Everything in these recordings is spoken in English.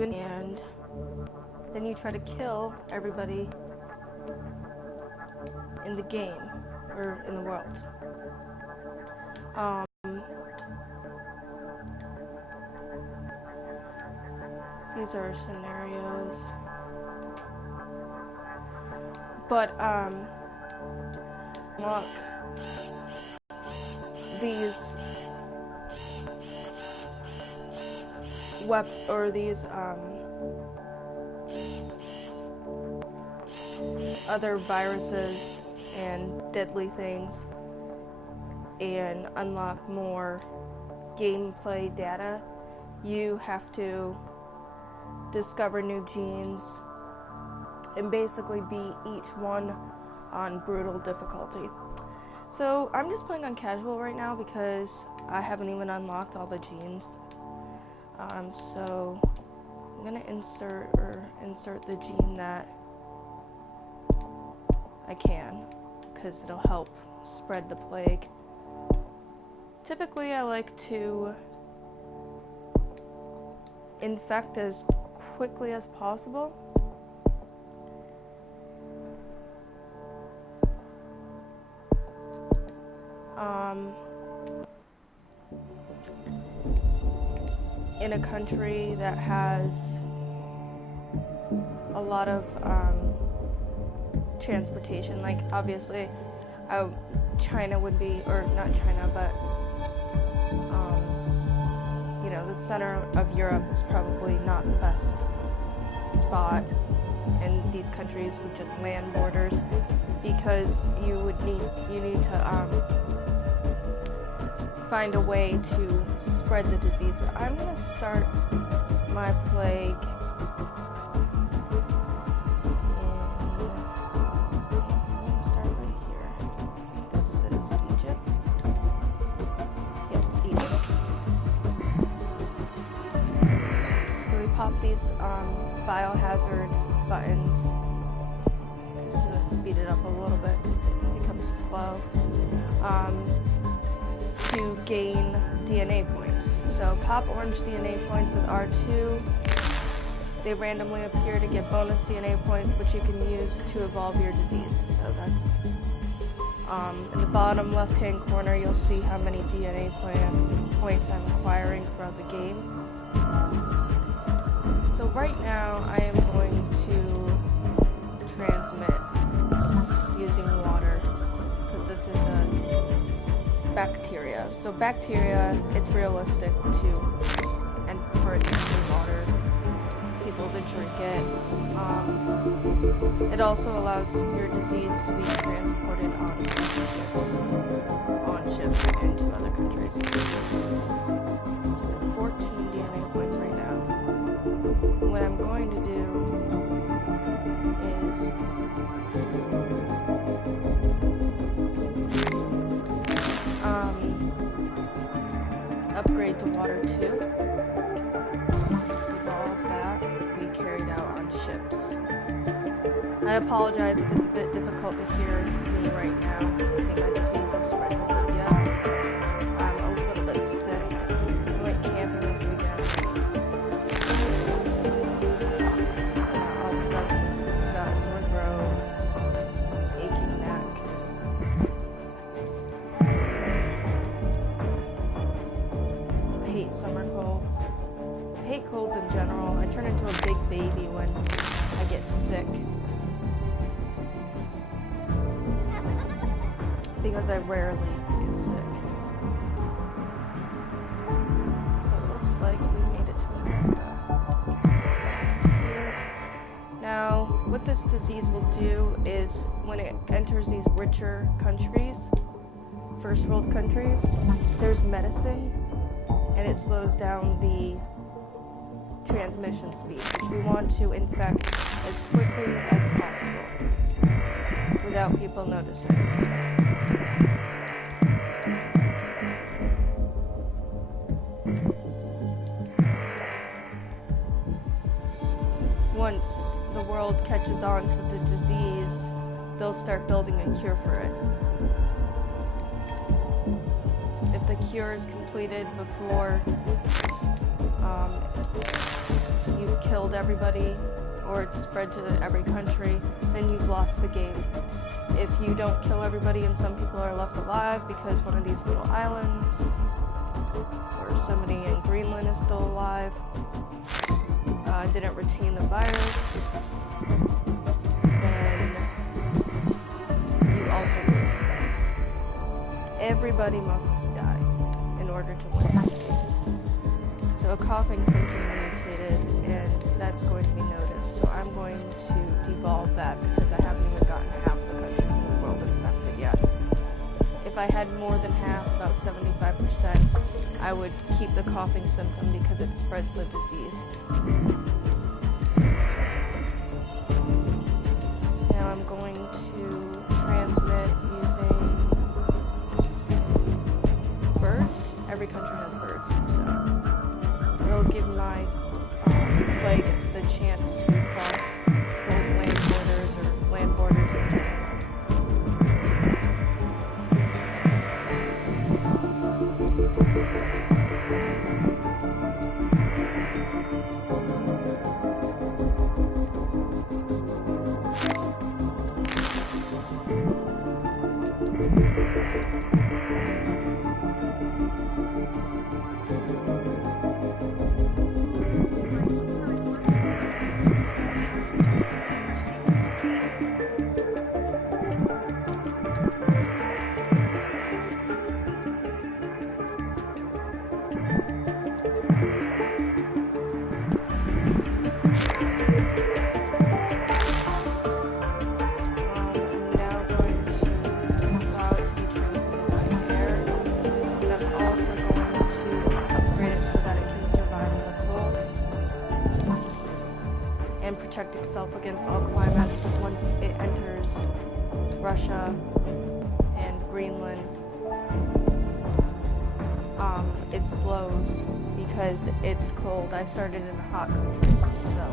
and then you try to kill everybody in the game, or in the world. These are scenarios. But, look, these other viruses and deadly things, and unlock more gameplay data. You have to discover new genes and basically beat each one on brutal difficulty. So I'm just playing on casual right now because I haven't even unlocked all the genes. So I'm gonna insert the gene that I can, because it'll help spread the plague. Typically I like to infect as quickly as possible. In a country that has a lot of transportation, like obviously China would be, or not China, but you know, the center of Europe is probably not the best spot, and these countries with just land borders, because you need to find a way to spread the disease. So I'm gonna start my plague these biohazard buttons, just to speed it up a little bit because it becomes slow, to gain DNA points. So pop orange DNA points with R2. They randomly appear to get bonus DNA points, which you can use to evolve your disease. So that's in the bottom left hand corner, you'll see how many DNA points I'm acquiring throughout the game. So right now I am going to transmit using water, because this is a bacteria. So bacteria, it's realistic and for it to enter water, people to drink it. It also allows your disease to be transported on ships into other countries. So we have 14 DNA points right now. What I'm going to do is upgrade to water 2. Evolve that we carried out on ships. I apologize if it's a bit difficult to hear me right now. I think my disease has spread to Libya. I'm a little bit sick. I went camping this weekend. Summer colds. I hate colds in general. I turn into a big baby when I get sick, because I rarely get sick. So it looks like we made it to America. Now, what this disease will do is, when it enters these richer countries, first world countries, there's medicine, and it slows down the transmission speed, which we want to infect as quickly as possible without people noticing. Once the world catches on to the disease, they'll start building a cure for it. If the cure is completed before you've killed everybody or it's spread to every country, then you've lost the game. If you don't kill everybody and some people are left alive because one of these little islands or somebody in Greenland is still alive, didn't retain the virus, then you also lose. Everybody must die in order to win. So a coughing symptom mutated, and that's going to be noticed. So I'm going to devolve that because I haven't even gotten half the countries in the world infected yet. If I had more than half, about 75%, I would keep the coughing symptom because it spreads the disease. Now I'm going to transmit using birds. Every country has birds, so it'll give my plague the chance to cross those land borders or land borders in general. Protect itself against all climates, but once it enters Russia and Greenland, it slows because it's cold. I started in a hot country, so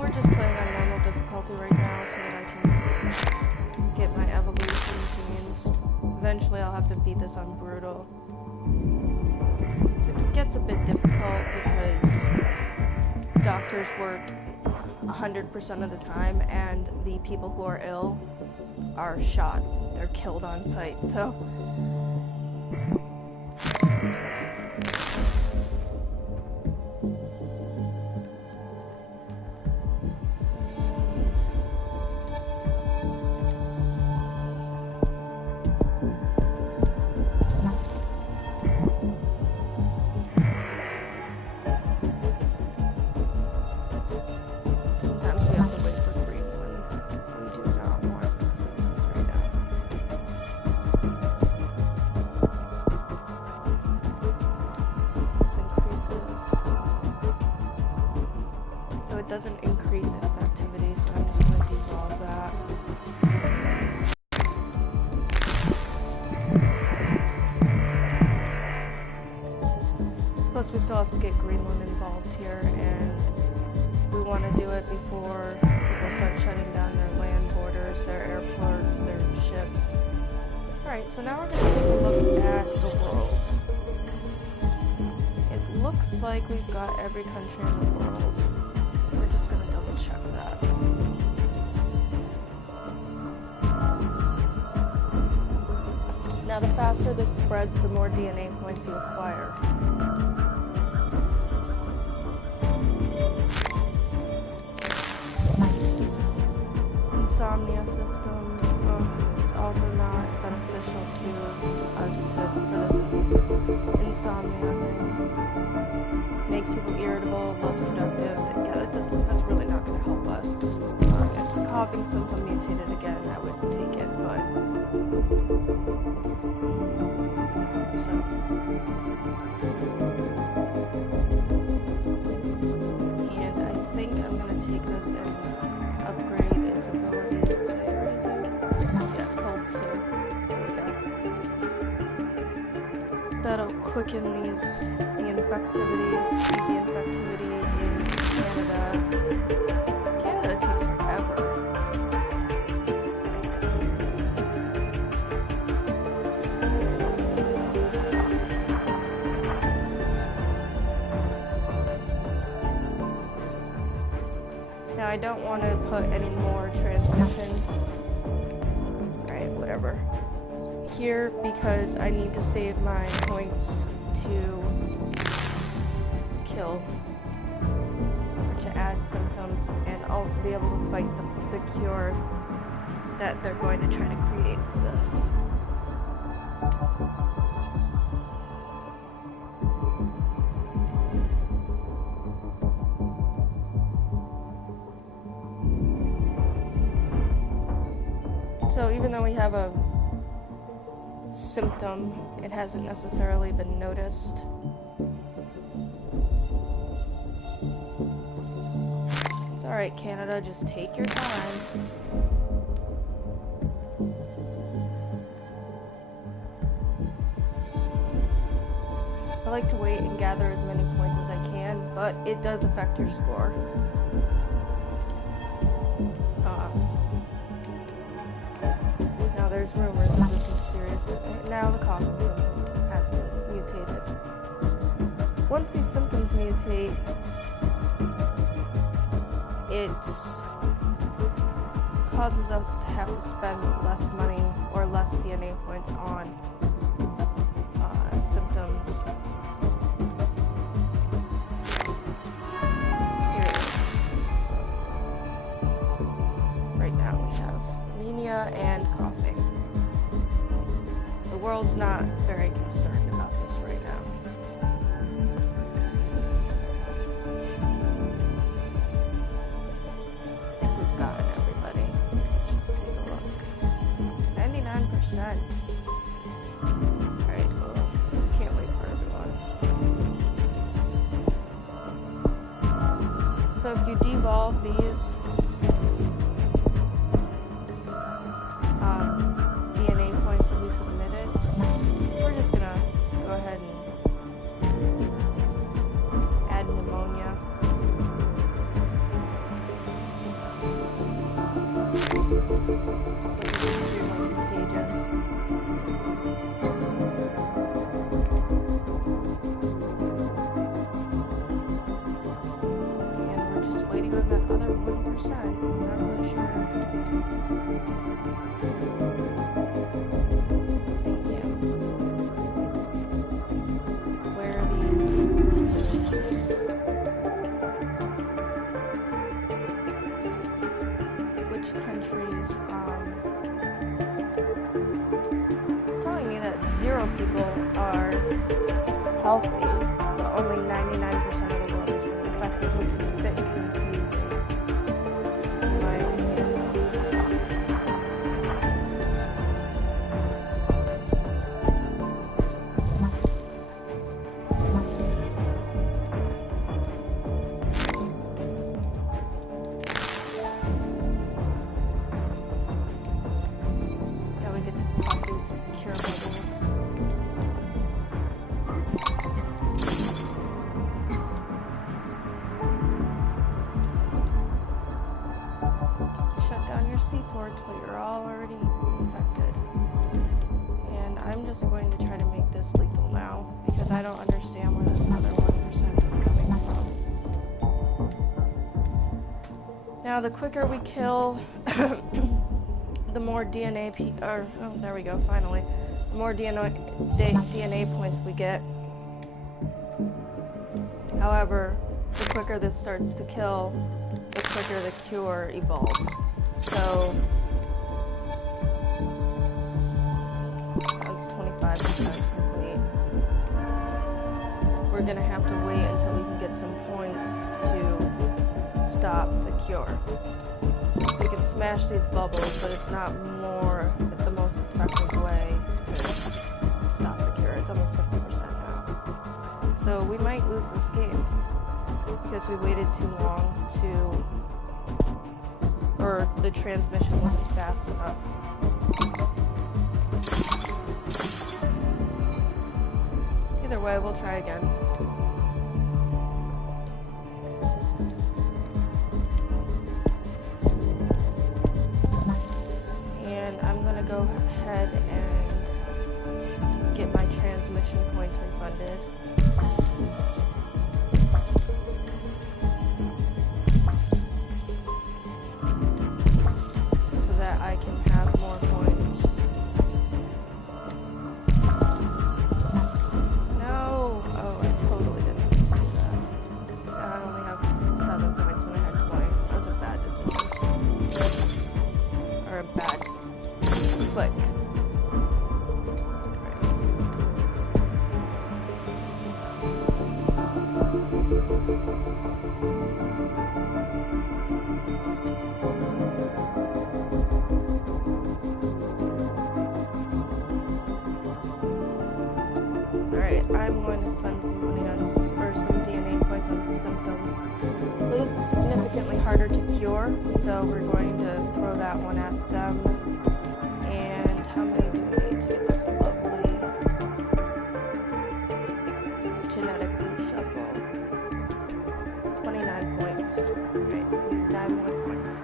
we're just playing on normal difficulty right now so that I can get my evolution genes. Eventually I'll have to beat this on brutal. So it gets a bit difficult because doctors work 100% of the time and the people who are ill are shot. They're killed on sight, so doesn't increase infectivity, so I'm just going to devolve that. Plus we still have to get Greenland involved here, and we want to do it before people start shutting down their land borders, their airports, their ships. Alright, so now we're going to take a look at the world. It looks like we've got every country in the world. We're just going to double check that. Now the faster this spreads, the more DNA points you acquire. Insomnia system, it's also not beneficial to us for this insomnia thing. Makes people irritable, less productive. Yeah, that's really not going to help us. If the coughing symptom mutated again, I would take it, but so. And I think I'm going to take this and upgrade its abilities. Did I already do? Yeah, cold too. There we go. That'll quicken the infectivity, speed the infectivity in Canada. Canada takes forever. don't want to put any more transmission. Alright, whatever. Here, because I need to save my points to kill, to add symptoms, and also be able to fight the cure that they're going to try to create for this. So even though we have a symptom, it hasn't necessarily been noticed. It's alright, Canada, just take your time. I like to wait and gather as many points as I can, but it does affect your score. Now there's rumors of this mysterious... Now the coughing symptom has been mutated. Once these symptoms mutate, it causes us to have to spend less money or less DNA points on symptoms. Right now we have anemia and coughing. The world's not very concerned about this right now. I think we've gotten everybody. Let's just take a look. 99%. Alright, well, can't wait for everyone. So if you devolve these DNA points will be submitted. We're just gonna go ahead and add pneumonia. Which is extremely contagious. And we're just waiting on that other 1%. Not really sure. Thank you. Where are these? Which countries? It's telling me that 0 people are healthy, but only 99% of the world has been infected, which is a bit confusing, in my opinion. Now we get to pop these cure bubbles. Shut down your seaports, but you're all already infected. And I'm just going to try to make this lethal now, because I don't understand where this other 1% is coming from. Now, the quicker we kill, the more DNA there we go, finally. The more DNA points we get. However, the quicker this starts to kill, the quicker the cure evolves. So, that's 25% complete. We're gonna have to wait until we can get some points to stop the cure. We can smash these bubbles, but it's the most effective way to stop the cure. It's almost 50% now. So we might lose this game because we waited too long or the transmission wasn't fast enough. Either way, we'll try again. And I'm gonna go ahead and get my transmission points refunded. Click. Alright, I'm going to spend some money on, or some DNA points on symptoms. So this is significantly harder to cure, so we're going to throw that one at them. And how many do we need to get this lovely genetic reshuffle? 29 points. Alright, 9 more points.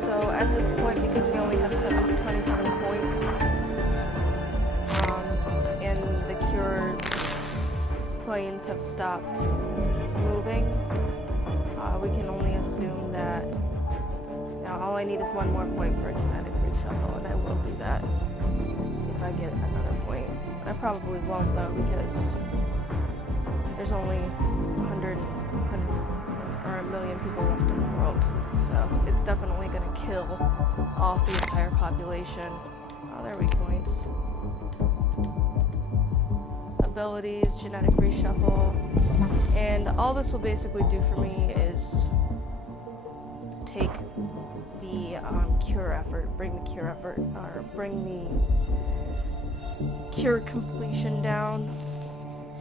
So at this point, because we only have 27 points, and the cure planes have stopped moving, we can only assume that now all I need is one more point for a genetic reshuffle, and I will do that if I get another point. I probably won't though, because there's only 100 or a million people left in the world, so it's definitely going to kill off the entire population. Oh, there we go. Abilities, genetic reshuffle, and all this will basically do for me is take the cure effort, bring the cure completion down,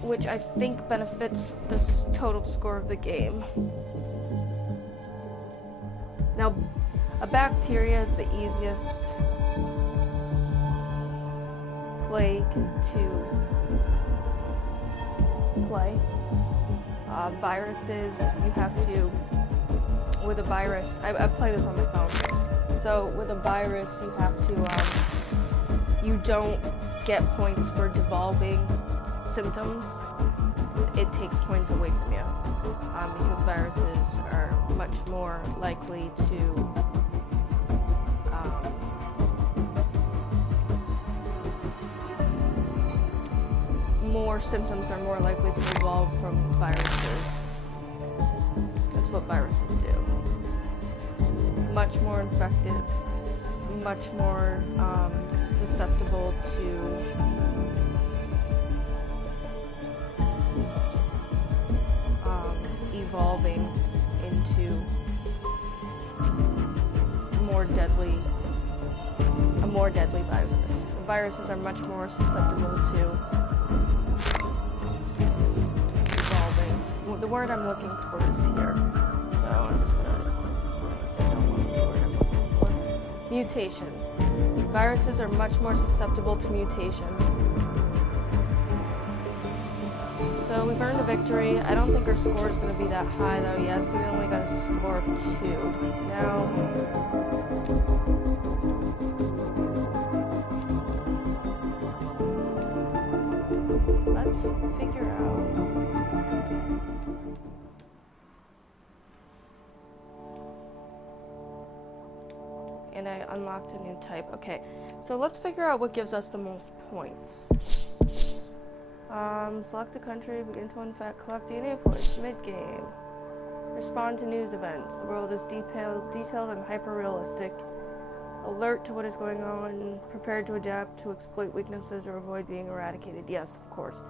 which I think benefits the total score of the game. Now, a bacteria is the easiest plague to play. Viruses, you have to, with a virus, I play this on my phone, so with a virus you have to, you don't get points for devolving symptoms. It takes points away from you, because viruses are much more likely to more symptoms are more likely to evolve from viruses. That's what viruses do. Much more infective, much more susceptible to evolving into a more deadly virus. Viruses are much more susceptible to evolving. The word I'm looking for is here, so I'm just gonna mutation. Viruses are much more susceptible to mutation. So we've earned a victory. I don't think our score is going to be that high, though. Yes, we only got a score of 2. Now, let's figure out. And I unlocked a new type. Okay, so let's figure out what gives us the most points. Select a country, begin to infect, collect DNA points, mid-game. Respond to news events. The world is detailed and hyper-realistic. Alert to what is going on, prepared to adapt, to exploit weaknesses or avoid being eradicated. Yes, of course.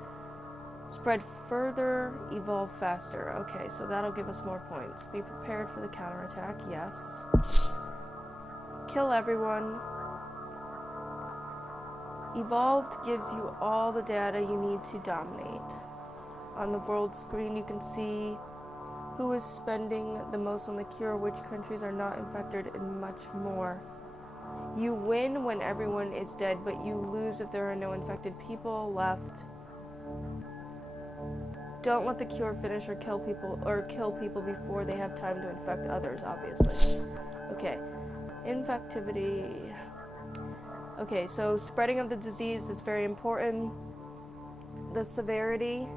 Spread further, evolve faster. Okay, so that'll give us more points. Be prepared for the counterattack. Yes. Kill everyone. Evolved gives you all the data you need to dominate. On the world screen, you can see who is spending the most on the cure, which countries are not infected, and much more. You win when everyone is dead, but you lose if there are no infected people left. Don't let the cure finish or kill people before they have time to infect others, obviously. Okay. Infectivity. Okay, so spreading of the disease is very important. The severity.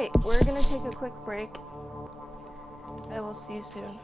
Alright, we're gonna take a quick break. I will see you soon.